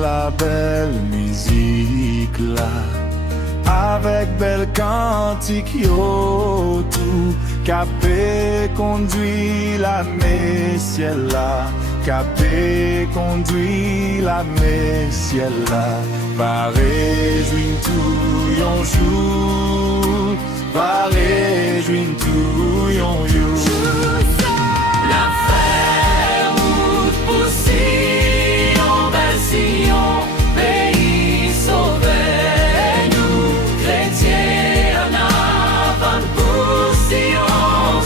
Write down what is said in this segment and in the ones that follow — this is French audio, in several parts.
la belle musique là, avec belle cantique yo tout, capé conduit la messielle là, capé conduit la messielle là, va réjouir tout yon jour, va réjouir tout yon jour. La fête pour Sion, belle Sion, pays sauvé, nous chrétiens en avant pour Sion,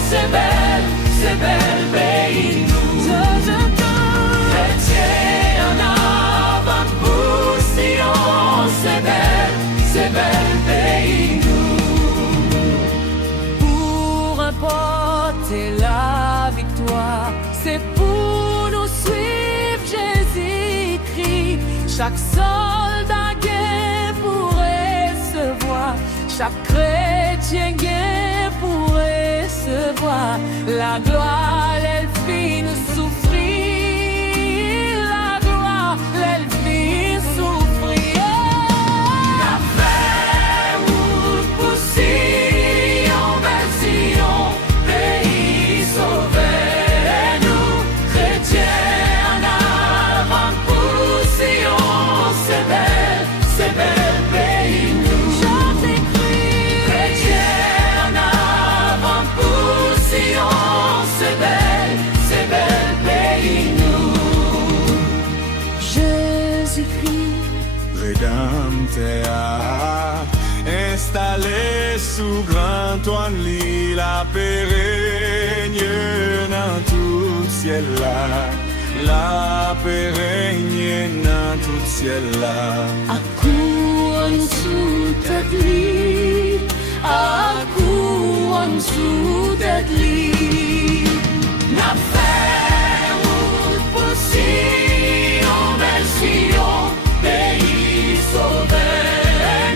c'est belle pays nous. Chrétiens en avant pour Sion, c'est belle pays nous. Pour emporter la victoire, c'est pour nous suivre Jésus-Christ. Chaque soldat gagne pour recevoir, chaque chrétien gagne pour recevoir la gloire, elle fit nous souffrir, la gloire, elle fit souffrir. La paix pour Sion, belle Sion, pays sauvé, nous chrétiens en avant pour Sion, c'est belle pays nous. Chrétiens en avant pour Sion, c'est belle pays nous. Jésus-Christ, Rédempteur, installé sous grand toit lit la pérenne dans tout ciel là, la pérenne dans tout ciel là. à coup en dessous de lit, à coup en dessous de lit. La paix pour Sion, belle Sion, pays sauvé,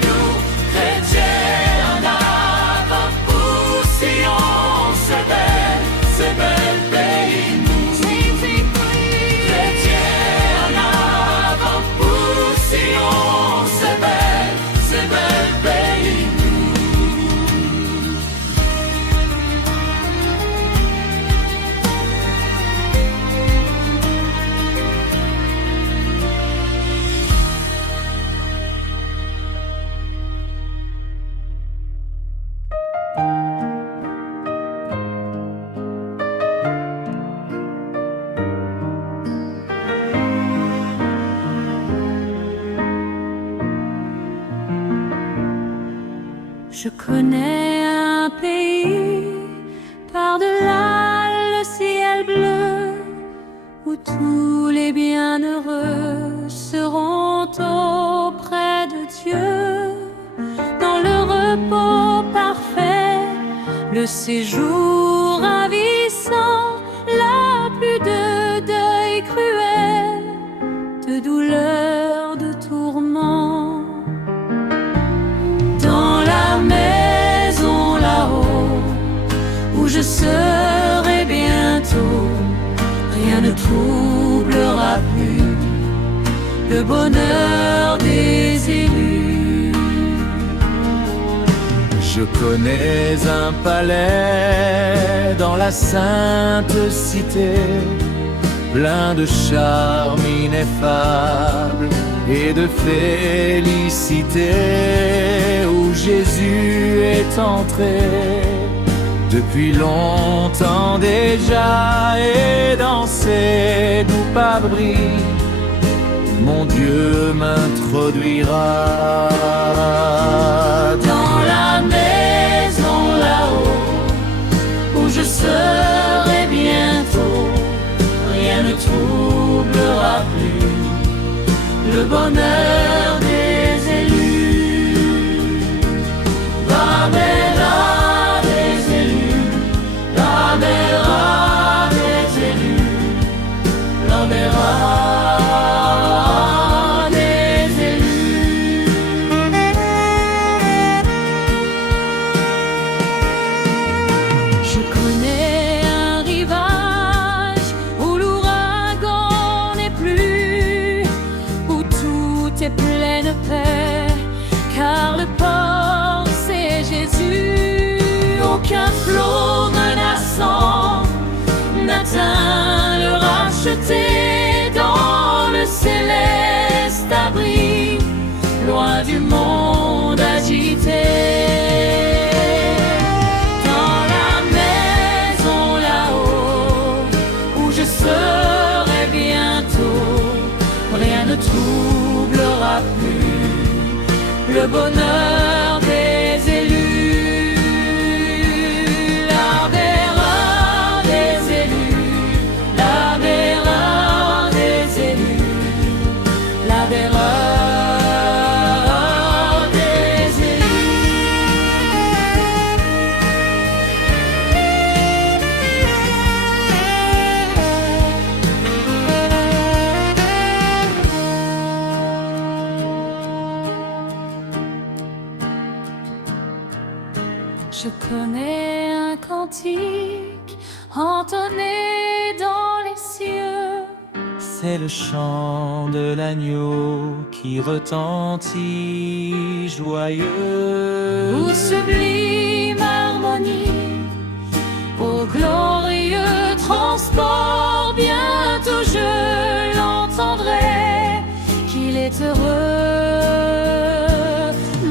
nous chrétiens en avant pour Sion, c'est belle pays nous. Chrétiens en avant pour Sion, c'est belle pays nous. Je connais un pays par-delà le ciel bleu où tous les bienheureux seront auprès de Dieu dans le repos parfait, le séjour ravissant, là plus de deuil cruel, de douleur, de tourment. Dans la maison là-haut, où je serai bientôt, rien ne troublera plus le bonheur des élus. Je connais un palais dans la sainte cité, plein de charme ineffable et de félicité, où Jésus est entré depuis longtemps déjà, et dans ses doux pare-bris mon Dieu m'introduira. Dans la maison là-haut, où je serai bientôt, rien ne troublera plus le bonheur des élus. La mère des élus, la mère des élus, la mère des élus. Aucun flot menaçant n'atteint le racheté dans le céleste abri, loin du monde agité. Dans la maison là-haut, où je serai bientôt, rien ne troublera plus le bonheur des élus. L'ardeur des élus, l'ardeur des élus, l'ardeur des élus. Je connais un cantique entonné dans les cieux. C'est le chant de l'agneau qui retentit joyeux. Ô sublime harmonie, ô glorieux transport, bientôt je l'entendrai, qu'il est heureux,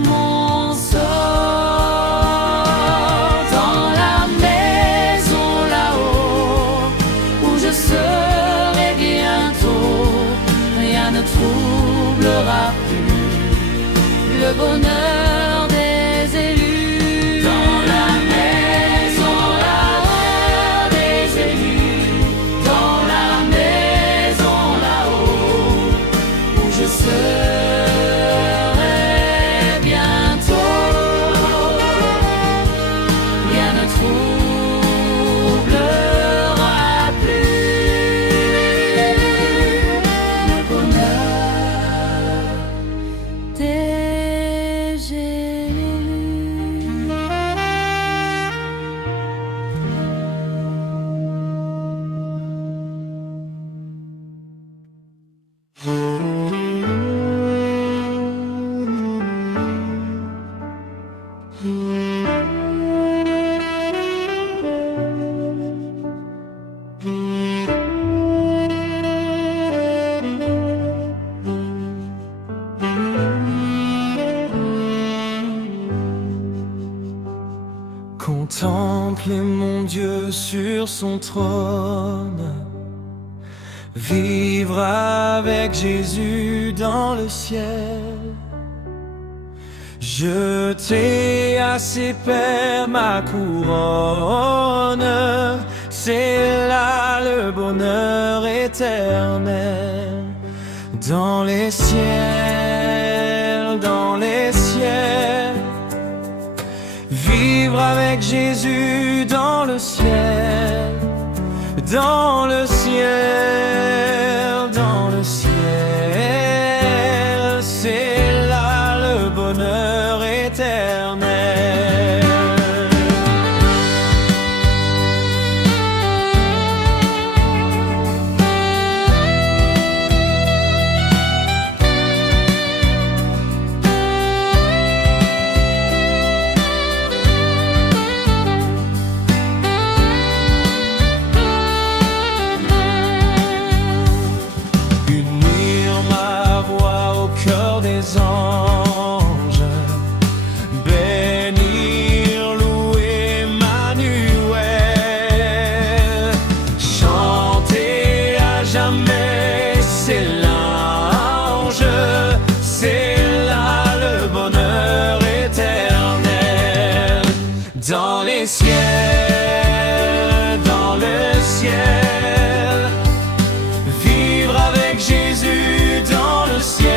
mon sort. Dans la maison là-haut, où je serai bientôt, rien ne troublera plus le bonheur des élus. Dans la maison là-haut des élus, dans la maison là-haut, où je serai bientôt, rien ne troublera plus le bonheur des élus. Contemplez mon Dieu sur son trône, vivre avec Jésus dans le ciel, jeter à ses pairs ma couronne, c'est là le bonheur éternel. Dans les ciels, dans les ciels, vivre avec Jésus dans le ciel, dans le ciel, dans le ciel, c'est là le bonheur éternel. Anges, bénir, louer Emmanuel, chanter à jamais ses louanges, c'est là le bonheur éternel. Dans les ciels, dans le ciel, vivre avec Jésus dans le ciel.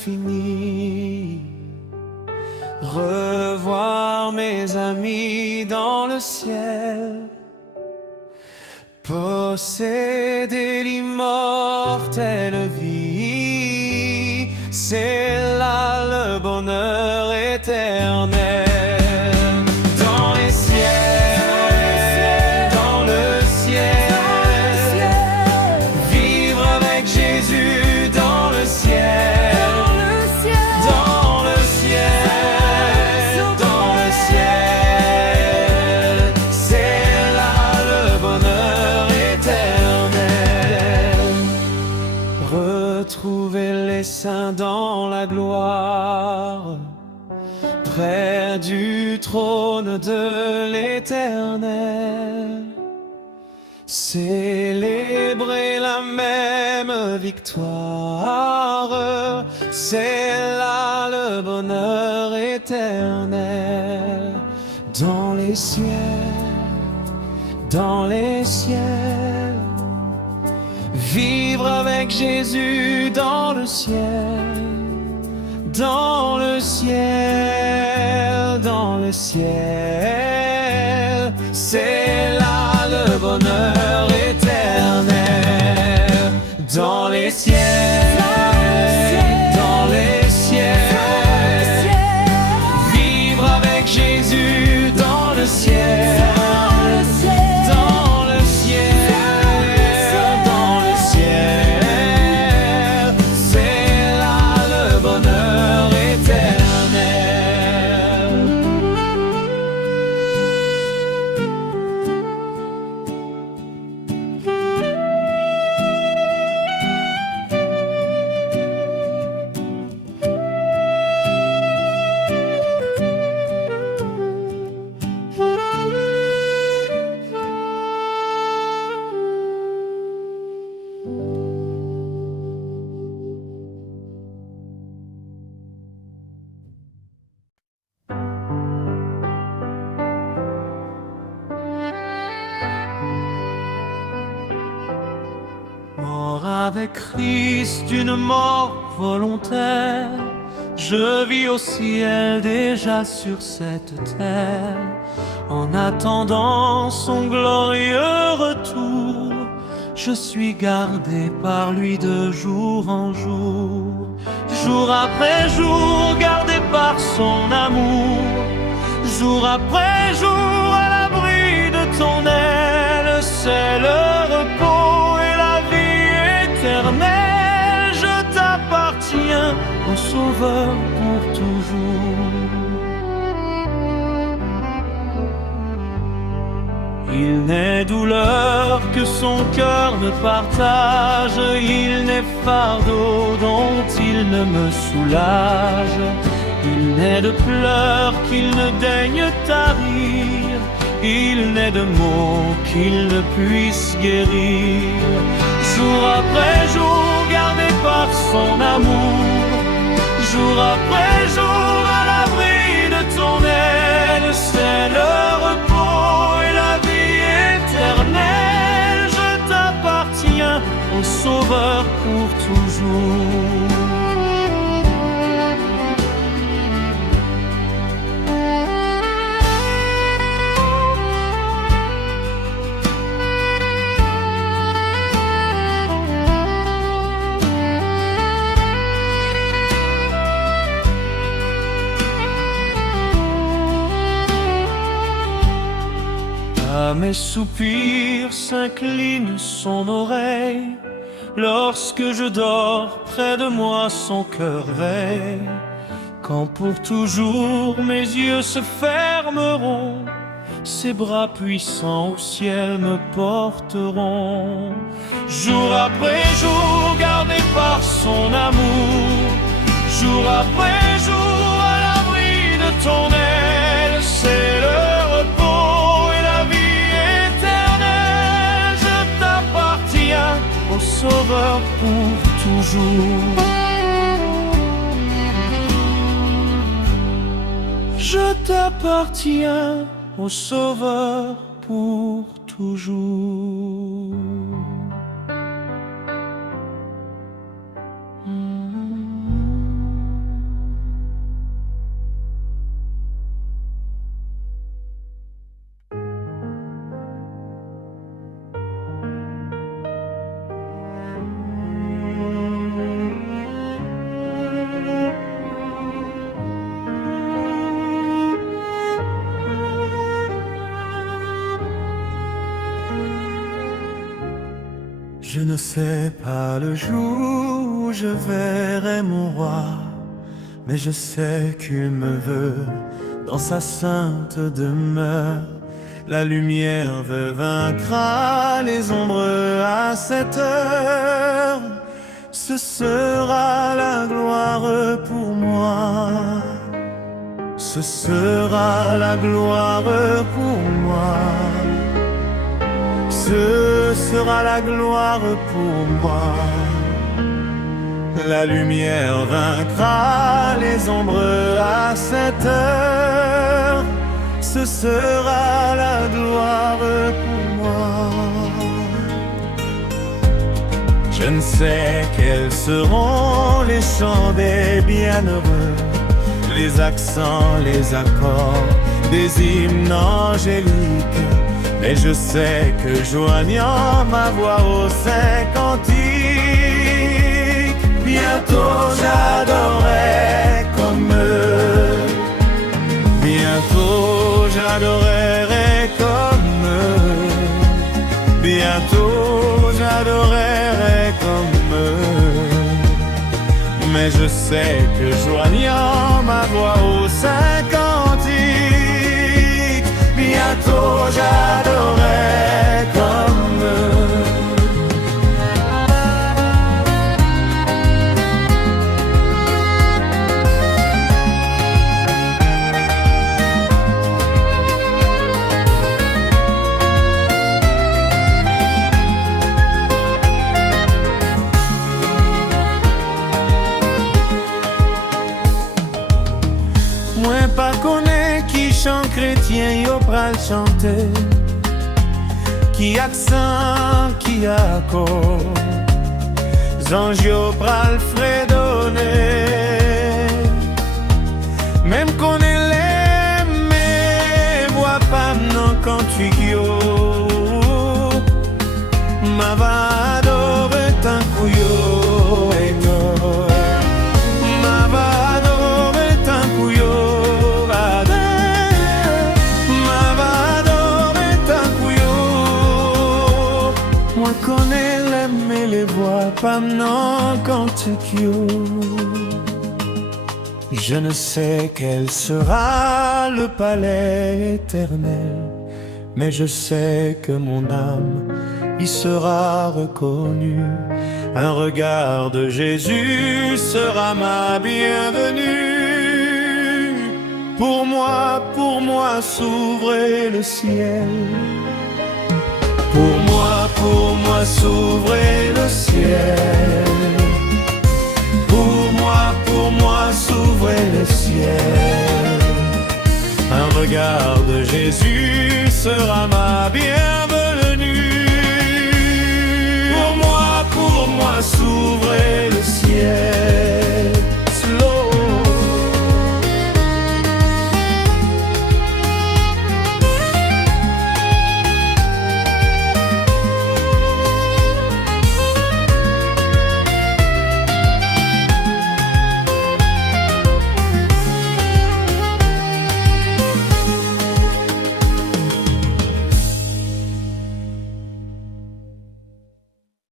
l'infini. Revoir mes amis dans le ciel, posséder l'immortelle vie, c'est là le bonheur éternel. Dans les ciels, dans le ciel, vivre avec Jésus dans le ciel. Retrouver les saints dans la gloire, près du trône de l'Éternel, célébrer la même victoire, c'est là le bonheur éternel. Dans les ciels, dans les ciels, vivre avec Jésus dans le ciel, dans le ciel, dans le ciel, c'est là le bonheur éternel. Dans les ciels, dans les ciels, vivre avec Jésus dans le ciel. Avec Christ, une mort volontaire, je vis au ciel déjà sur cette terre. En attendant son glorieux retour, je suis gardé par lui de jour en jour. Jour après jour, gardé par son amour. Jour après jour, à l'abri de ton aile, c'est le repos et la vie éternelle. Je t'appartiens, mon sauveur, pour toujours. Il n'est douleur que son cœur ne partage, il n'est fardeau dont il ne me soulage. Il n'est de pleurs qu'il ne daigne tarir, il n'est de maux qu'il ne puisse guérir. Jour après jour, gardé par son amour, jour après jour, à l'abri de ton aile, c'est le repos et la vie éternelle. Je t'appartiens, mon sauveur, pour toujours. À mes soupirs s'incline son oreille, lorsque je dors près de moi son cœur veille. Quand pour toujours mes yeux se fermeront, ses bras puissants au ciel me porteront. Jour après jour, gardé par son amour, jour après jour, à l'abri de ton aile, c'est le repos et la vie éternelle. Je t'appartiens, au Sauveur, pour toujours. Je t'appartiens, au Sauveur, pour toujours. Je ne sais pas le jour où je verrai mon roi, mais je sais qu'il me veut dans sa sainte demeure. La lumière veut vaincre les ombres à cette heure. Ce sera la gloire pour moi. Ce sera la gloire pour moi. Ce sera la gloire pour moi. La lumière vaincra les ombres à cette heure. Ce sera la gloire pour moi. Je ne sais quels seront les chants des bienheureux, les accents, les accords des hymnes angéliques, mais je sais que joignant ma voix aux saints cantiques, bientôt j'adorerai comme eux. Bientôt j'adorerai comme eux. Bientôt j'adorerai comme eux. Mais je sais que joignant ma voix aux saints cantiques, bientôt j'adorerai comme eux. Moi pas connais qui chant chrétien yo pral chanter, qui accent, qui accord, zanj yo pral fredonner. Même connais les mais voix pas non cantique yo, ma va adorer tant yo. Moi connais l'aimer les voix, pas non cantique yo. Je ne sais quel sera le palais éternel, mais je sais que mon âme y sera reconnue. Un regard de Jésus sera ma bienvenue. Pour moi s'ouvrait le ciel. Pour moi s'ouvrait le ciel. Pour moi s'ouvrait le ciel. Un regard de Jésus sera ma bienvenue.